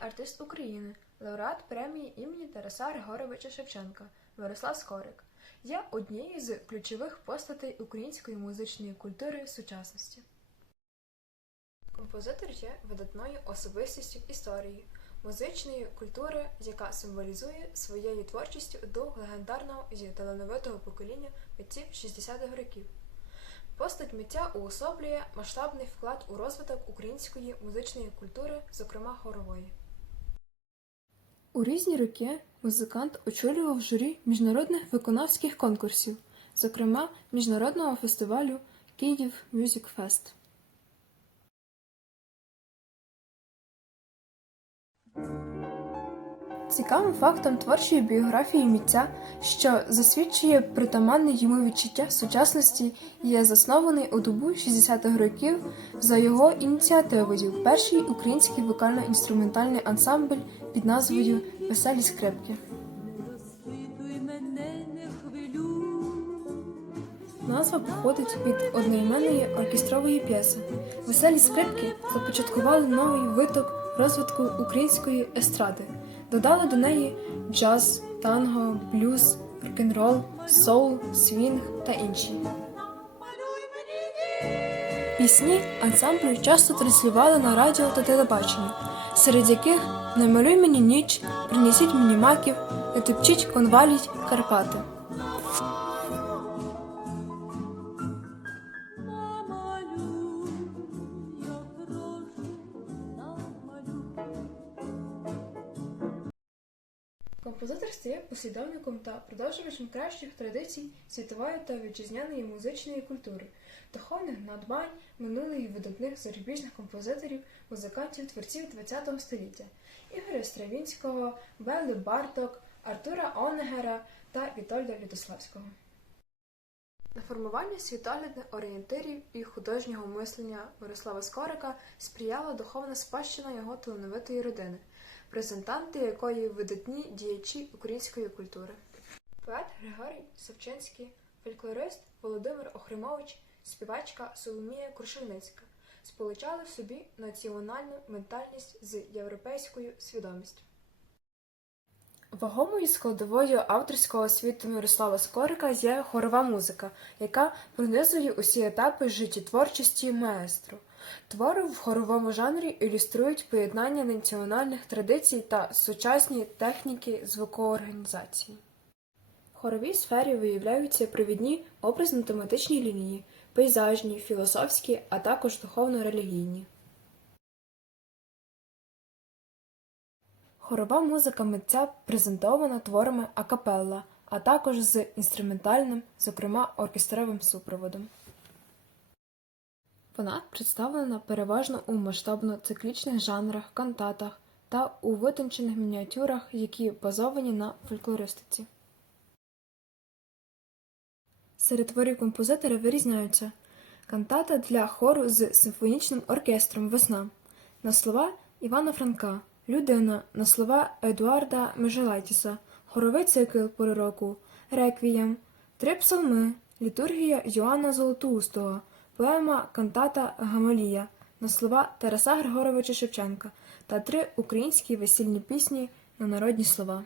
артист України, лауреат премії імені Тараса Григоровича Шевченка Мирослав Скорик є однією з ключових постатей української музичної культури сучасності. Композитор є видатною особистістю історії, музичної культури, яка символізує своєю творчістю дух легендарного і талановитого покоління митців 60-х років. Постать миття уособлює масштабний вклад у розвиток української музичної культури, зокрема хорової. У різні роки музикант очолював журі міжнародних виконавських конкурсів, зокрема міжнародного фестивалю Київ Мюзік Фест. Цікавим фактом творчої біографії митця, що засвідчує притаманне йому відчуття сучасності, є заснований у добу 60-х років за його ініціативою перший український вокально-інструментальний ансамбль під назвою Веселі скрипки. Назва походить від одноіменної оркестрової п'єси. Веселі скрипки започаткували новий виток розвитку української естради, додали до неї джаз, танго, блюз, рок-н-рол, соул, свінг та інші. Пісні ансамблю часто транслювали на радіо та телебаченні, серед яких Намалюй мені ніч, принесіть мені маків, не натепчіть конваліть Карпати. Композитор стає послідовником та продовжувачем кращих традицій світової та вітчизняної музичної культури, духовних надбань минулих і видатних зарубіжних композиторів, музикантів, творців ХХ століття Ігоря Стравінського, Белли Барток, Артура Онегера та Вітольда Вітославського. На формування світоглядних орієнтирів і художнього мислення Борислава Скорика сприяла духовна спадщина його талановитої родини презентанти якої видатні діячі української культури. Поет Григорій Савчинський, фольклорист Володимир Охримович, співачка Соломія Крушельницька сполучали в собі національну ментальність з європейською свідомістю. Вагомою складовою авторського освіту Мирослава Скорика є хорова музика, яка пронизує усі етапи життєтворчості маестру. Твори в хоровому жанрі ілюструють поєднання національних традицій та сучасні техніки звукоорганізації. В хоровій сфері виявляються провідні образно-тематичні лінії, пейзажні, філософські, а також духовно-релігійні. Хорова музика митця презентована творами акапелла, а також з інструментальним, зокрема оркестровим супроводом. Вона представлена переважно у масштабно-циклічних жанрах, кантатах та у витончених мініатюрах, які базовані на фольклористиці. Серед творів композитора вирізняються кантата для хору з симфонічним оркестром Весна на слова Івана Франка, Людина на слова Едуарда Межелайтіса, Хоровий цикл пори року, Реквієм, Три псалми, Літургія Йоанна Золотоустого поема Кантата Гамалія на слова Тараса Григоровича Шевченка та три українські весільні пісні на народні слова.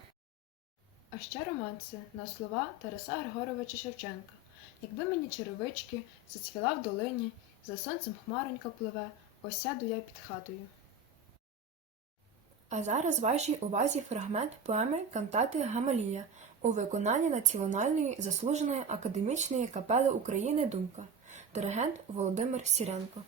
А ще романси на слова Тараса Григоровича Шевченка. Якби мені черевички зацвіла в долині, за сонцем хмаронька пливе, осяду я під хатою. А зараз вашій увазі фрагмент поеми Кантати Гамалія у виконанні Національної заслуженої академічної капели України Думка, диригент Володимир Сіренко.